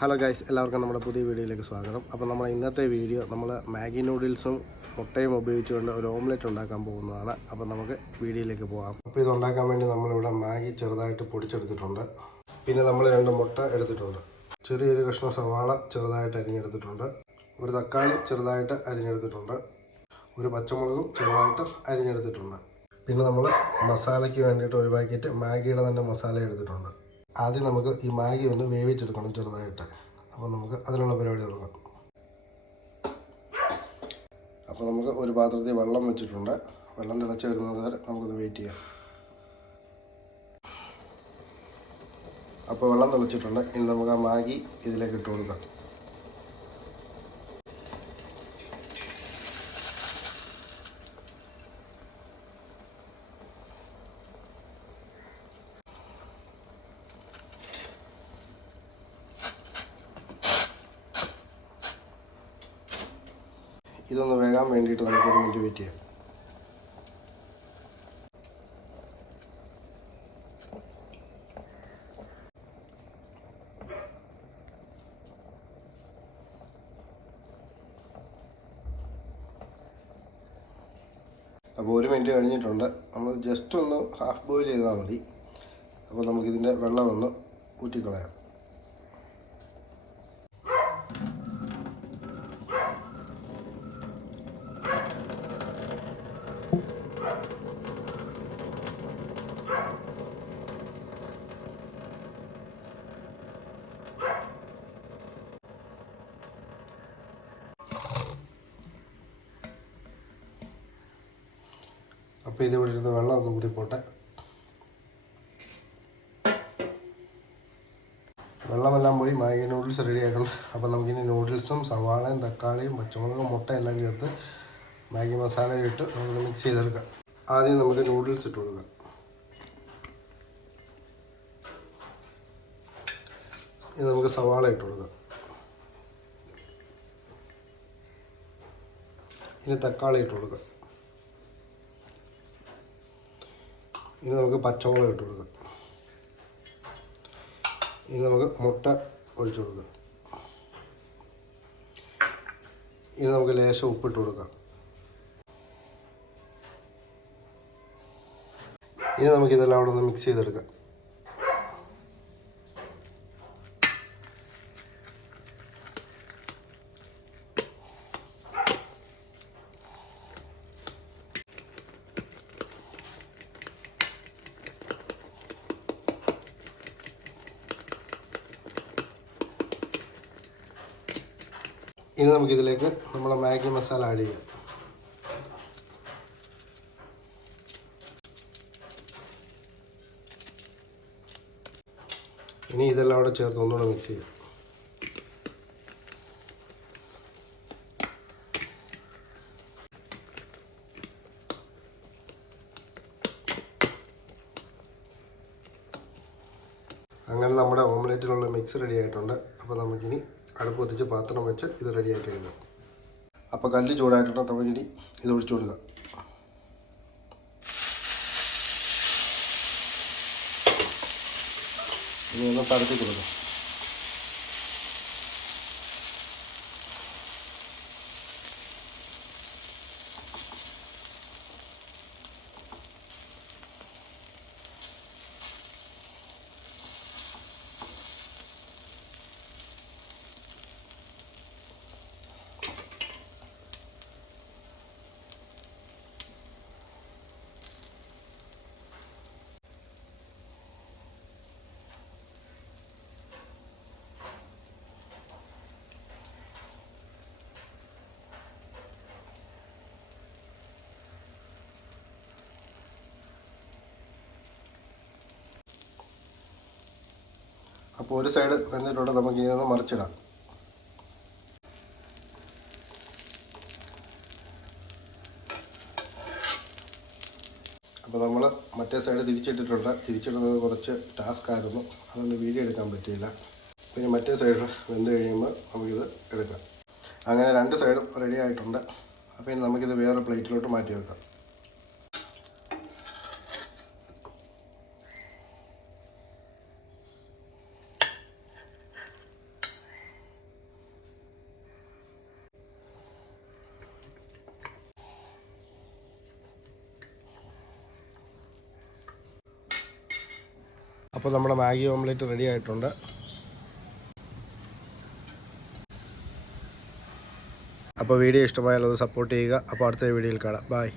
Hello guys എല്ലാവർക്കും നമ്മുടെ പുതിയ വീഡിയോയിലേക്ക് സ്വാഗതം. അപ്പോൾ നമ്മൾ ഇന്നത്തെ വീഡിയോ നമ്മൾ മാഗി നൂഡിൽസും മുട്ടയും ഉപയോഗിച്ചുകൊണ്ട് ഒരു ഓംലെറ്റ് ഉണ്ടാക്കാൻ പോകുന്നതാണ്. അപ്പോൾ നമുക്ക് വീഡിയോയിലേക്ക് പോകാം അപ്പോൾ ഇത് ഉണ്ടാക്കാൻ വേണ്ടി നമ്മളിവിടെ മാഗി ചെറുതായിട്ട് പൊടിച്ചെടുത്തിട്ടുണ്ട്. പിന്നെ നമ്മൾ രണ്ട് മുട്ട എടുത്തിട്ടുണ്ട്. ചെറിയൊരു കഷ്ണം സവാള ചെറുതായിട്ട് അരിഞ്ഞെടുത്തിട്ടുണ്ട്. ഒരു തക്കാളി ചെറുതായിട്ട് അരിഞ്ഞെടുത്തിട്ടുണ്ട്. ഒരു പച്ചമുളകും ചെറുതായിട്ട് അരിഞ്ഞെടുത്തിട്ടുണ്ട്. പിന്നെ നമ്മൾ മസാലയ്ക്ക് വേണ്ടിയിട്ട് ഒരു പാക്കറ്റ് മാഗിയുടെ തന്നെ മസാല എടുത്തിട്ടുണ്ട്. ആദ്യം നമുക്ക് ഈ മാഗി ഒന്ന് വേവിച്ചെടുക്കണം ചെറുതായിട്ട്. അപ്പോൾ നമുക്ക് അതിനുള്ള പരിപാടി തുടങ്ങാം. അപ്പോൾ നമുക്ക് ഒരു പാത്രത്തിൽ വെള്ളം വെച്ചിട്ടുണ്ട്. വെള്ളം തിളച്ച് വരുന്നത് വരെ നമുക്കൊന്ന് വെയിറ്റ് ചെയ്യാം. അപ്പോൾ വെള്ളം തിളച്ചിട്ടുണ്ട്. ഇനി നമുക്ക് ആ മാഗി ഇതിലേക്ക് ഇട്ട് കൊടുക്കാം. ഇതൊന്ന് വേകാൻ വേണ്ടിയിട്ട് നമുക്ക് ഒരു മിനിറ്റ് വെയിറ്റ് ചെയ്യാം. അപ്പോൾ ഒരു മിനിറ്റ് കഴിഞ്ഞിട്ടുണ്ട്. നമ്മൾ ജസ്റ്റ് ഒന്ന് ഹാഫ് ബോയിൽ ചെയ്താൽ മതി. അപ്പോൾ നമുക്കിതിന്റെ വെള്ളം ഒന്ന് ഊറ്റിക്കളയാം. അപ്പോൾ ഇതിവിടെ ഇരുന്ന് വെള്ളം ഒന്ന് കൂടി പോട്ടെ. വെള്ളമെല്ലാം പോയി മാഗി നൂഡിൽസ് റെഡി ആയിട്ടുണ്ട്. അപ്പോൾ നമുക്കിനി നൂഡിൽസും സവാളയും തക്കാളിയും പച്ചമുളകും മുട്ടയെല്ലാം ചേർത്ത് മാഗി മസാല ഇട്ട് നമുക്ക് മിക്സ് ചെയ്തെടുക്കാം. ആദ്യം നമുക്ക് നൂഡിൽസ് ഇട്ട് കൊടുക്കാം. ഇനി നമുക്ക് സവാള ഇട്ട് കൊടുക്കാം. ഇനി തക്കാളി ഇട്ട് കൊടുക്കാം. ഇനി നമുക്ക് പച്ചമുളക് ഇട്ട് കൊടുക്കാം. ഇനി നമുക്ക് മുട്ട ഒഴിച്ചു കൊടുക്കാം. ഇനി നമുക്ക് ലേശം ഉപ്പിട്ട് കൊടുക്കാം. ഇനി നമുക്കിതെല്ലാം അവിടെ ഒന്ന് മിക്സ് ചെയ്തെടുക്കാം. ഇനി നമുക്കിതിലേക്ക് നമ്മളെ മാഗി മസാല ആഡ് ചെയ്യാം. ഇനി ഇതെല്ലാം അവിടെ ചേർത്ത് ഒന്നുകൂടെ മിക്സ് ചെയ്യാം. അങ്ങനെ നമ്മുടെ ഓംലെറ്റിലുള്ള മിക്സ് റെഡി ആയിട്ടുണ്ട്. അപ്പോൾ നമുക്കിനി അടുപ്പ് കത്തിച്ച് പാത്രം വെച്ച് ഇത് റെഡി ആയിട്ട് എടുക്കാം അപ്പോൾ കല്ല് ചൂടായിട്ടുണ്ട്. തവഞ്ഞിടി ഇത് ഒഴിച്ചു കൊടുക്കാം ഇനി ഒന്ന് പരത്തി കൊടുക്കാം അപ്പോൾ ഒരു സൈഡ് വെന്തിട്ടുണ്ട് നമുക്ക് ഇനി മറിച്ചിടാം. അപ്പോൾ നമ്മൾ മറ്റേ സൈഡ് തിരിച്ചിട്ടിട്ടുണ്ട്. തിരിച്ചിടുന്നത് കുറച്ച് ടാസ്ക് ആയിരുന്നു. അതുകൊണ്ട് വീഡിയോ എടുക്കാൻ പറ്റിയില്ല. പിന്നെ മറ്റേ സൈഡ് വെന്ത് കഴിയുമ്പോൾ നമുക്കിത് എടുക്കാം. അങ്ങനെ രണ്ട് സൈഡും റെഡി ആയിട്ടുണ്ട്. അപ്പോൾ ഇനി നമുക്കിത് വേറെ പ്ലേറ്റിലോട്ട് മാറ്റി വെക്കാം. അപ്പോൾ നമ്മുടെ മാഗി ഓംലെറ്റ് റെഡി ആയിട്ടുണ്ട്. അപ്പോൾ വീഡിയോ ഇഷ്ടമായാലത് സപ്പോർട്ട് ചെയ്യുക. അപ്പോൾ അടുത്ത വീഡിയോയിൽ കാണാം. ബൈ.